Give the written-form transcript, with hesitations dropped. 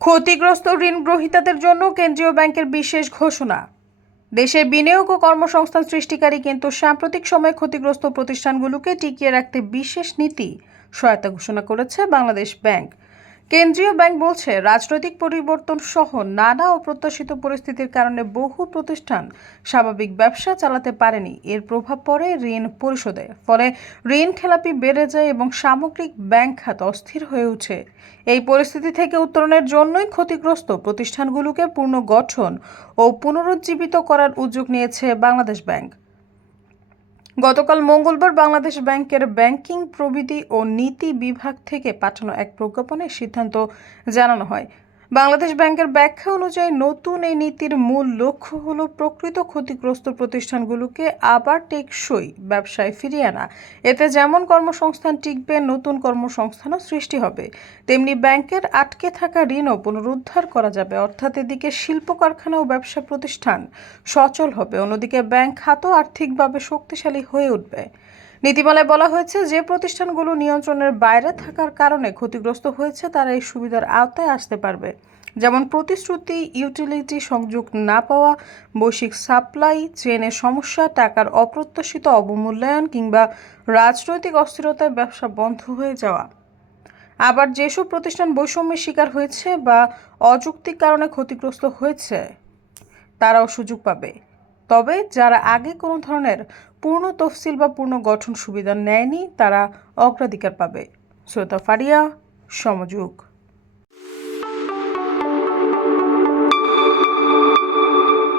ক্ষতিগ্রস্ত ঋণ গ্রহীতাদের জন্য কেন্দ্রীয় ব্যাংকের বিশেষ ঘোষণা। দেশের বিনিয়োগ ও কর্মসংস্থান সৃষ্টিকারী কিন্তু সাম্প্রতিক সময়ে ক্ষতিগ্রস্ত প্রতিষ্ঠানগুলোকে টিকিয়ে রাখতে বিশেষ নীতি সহায়তা ঘোষণা করেছে বাংলাদেশ ব্যাংক। কেন্দ্রীয় ব্যাংক বলছে, রাজনৈতিক পরিবর্তন সহ নানা অপ্রত্যাশিত পরিস্থিতির কারণে বহু প্রতিষ্ঠান স্বাভাবিক ব্যবসা চালাতে পারেনি। এর প্রভাব পড়ে ঋণ পরিশোধে, ফলে ঋণ খেলাপি বেড়ে যায় এবং সামগ্রিক ব্যাংক খাত অস্থির হয়ে ওঠে। এই পরিস্থিতি থেকে উত্তরণের জন্যই ক্ষতিগ্রস্ত প্রতিষ্ঠানগুলোকে পুনর্গঠন ও পুনরুজ্জীবিত করার উদ্যোগ নিয়েছে বাংলাদেশ ব্যাংক। গতকাল মঙ্গলবার বাংলাদেশ ব্যাংকের ব্যাংকিং প্রবিধি ও নীতি বিভাগ থেকে পাঠানো এক প্রজ্ঞাপনে সিদ্ধান্ত জানানো হয়। বাংলাদেশ ব্যাংকের ব্যাখ্যা অনুযায়ী নতুন এই নীতির মূল লক্ষ্য হল প্রকৃত ক্ষতিগ্রস্ত প্রতিষ্ঠানগুলোকে আবার টেকসই ব্যবসায় ফিরিয়ে আনা। এতে যেমন কর্মসংস্থান টিকবে, নতুন কর্মসংস্থানও সৃষ্টি হবে, তেমনি ব্যাংকের আটকে থাকা ঋণও পুনরুদ্ধার করা যাবে। অর্থাৎ এদিকে শিল্প কারখানা ও ব্যবসা প্রতিষ্ঠান সচল হবে, অন্যদিকে ব্যাংক খাতও আর্থিকভাবে শক্তিশালী হয়ে উঠবে। নীতিমালায় বলা হয়েছে, যে প্রতিষ্ঠানগুলো নিয়ন্ত্রণের বাইরে থাকার কারণে ক্ষতিগ্রস্ত হয়েছে তারা এই সুবিধার আওতায় আসতে পারবে, যেমন প্রতিশ্রুতি, ইউটিলিটি সংযোগ না পাওয়া, বৈশ্বিক সাপ্লাই চেনের সমস্যা, টাকার অপ্রত্যাশিত অবমূল্যায়ন কিংবা রাজনৈতিক অস্থিরতায় ব্যবসা বন্ধ হয়ে যাওয়া। আবার যেসব প্রতিষ্ঠান বৈষম্যের শিকার হয়েছে বা অযৌক্তিক কারণে ক্ষতিগ্রস্ত হয়েছে তারাও সুযোগ পাবে। তবে যারা আগে কোনো ধরনের পূর্ণ তফসিল বা পূর্ণ গঠন সুবিধা নেয়নি তারা অগ্রাধিকার পাবে। শ্রোতা ফারিয়া, সমযোগ।